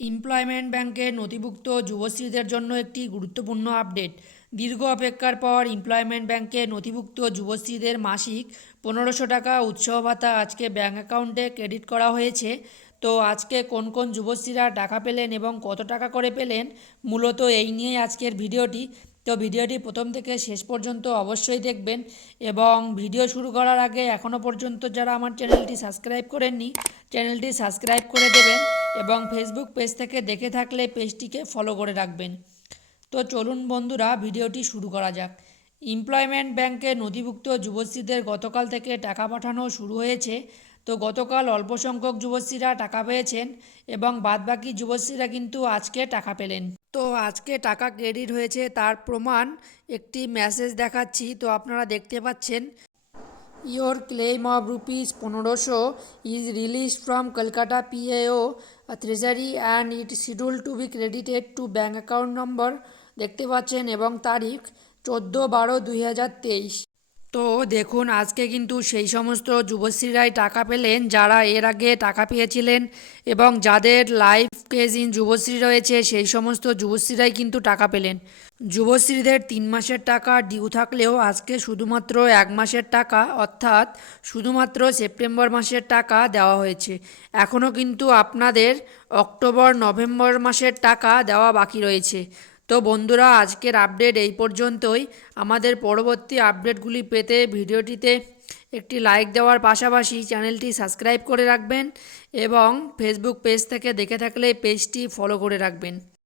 Employment ব্যাংকের নথিভুক্ত যুবশ্রীদের জন্য একটি গুরুত্বপূর্ণ আপডেট। দীর্ঘ অপেক্ষার পর এমপ্লয়মেন্ট ব্যাংকে নথিভুক্ত যুবশ্রীদের মাসিক 1500 টাকা উৎসাহ ভাতা আজকে ব্যাংক অ্যাকাউন্টে ক্রেডিট করা হয়েছে। তো আজকে কোন কোন যুবশ্রীরা টাকা পেলেন এবং কত টাকা করে পেলেন, মূলত এই নিয়েই আজকের ভিডিওটি। তো ভিডিওটি প্রথম থেকে শেষ পর্যন্ত অবশ্যই দেখবেন এবং ভিডিও শুরু করার আগে এখনও পর্যন্ত যারা আমার চ্যানেলটি সাবস্ক্রাইব করেননি, চ্যানেলটি সাবস্ক্রাইব করে দেবেন এবং ফেসবুক পেজ থেকে দেখে থাকলে পেজটিকে ফলো করে রাখবেন। তো চলুন বন্ধুরা, ভিডিওটি শুরু করা যাক। এমপ্লয়মেন্ট ব্যাংকে নথিভুক্ত যুবশ্রীদের গতকাল থেকে টাকা পাঠানো শুরু হয়েছে। তো গতকাল অল্প সংখ্যক যুবশ্রীরা টাকা পেয়েছেন এবং বাদবাকি যুবশ্রীরা কিন্তু আজকে টাকা পেলেন। তো আজকে টাকা ক্রেডিট হয়েছে তার প্রমাণ একটি মেসেজ দেখাচ্ছি। তো আপনারা দেখতে পাচ্ছেন, your claim of ₹1500 is released from Kolkata PAO Treasury and it scheduled to be credited to bank account number দেখতে পাচ্ছেন এবং তারিখ 14/12/2023। তো দেখুন, আজকে কিন্তু সেই সমস্ত যুবশ্রীরাই টাকা পেলেন যারা এর আগে টাকা পেয়েছিলেন এবং যাদের লাইফ কেজ ইন যুবশ্রী রয়েছে সেই সমস্ত যুবশ্রীরাই কিন্তু টাকা পেলেন। যুবশ্রীদের 3 মাসের টাকা ডিউ থাকলেও আজকে শুধুমাত্র 1 মাসের টাকা অর্থাৎ শুধুমাত্র সেপ্টেম্বর মাসের টাকা দেওয়া হয়েছে। এখনও কিন্তু আপনাদের অক্টোবর নভেম্বর মাসের টাকা দেওয়া বাকি রয়েছে। তো বন্ধুরা, আজকের আপডেট এই পর্যন্তই। আমাদের পরবর্তী আপডেটগুলি পেতে ভিডিওটিতে একটি লাইক দেওয়ার পাশাপাশি চ্যানেলটি সাবস্ক্রাইব করে রাখবেন এবং ফেসবুক পেজ থেকে দেখে থাকলে পেজটি ফলো করে রাখবেন।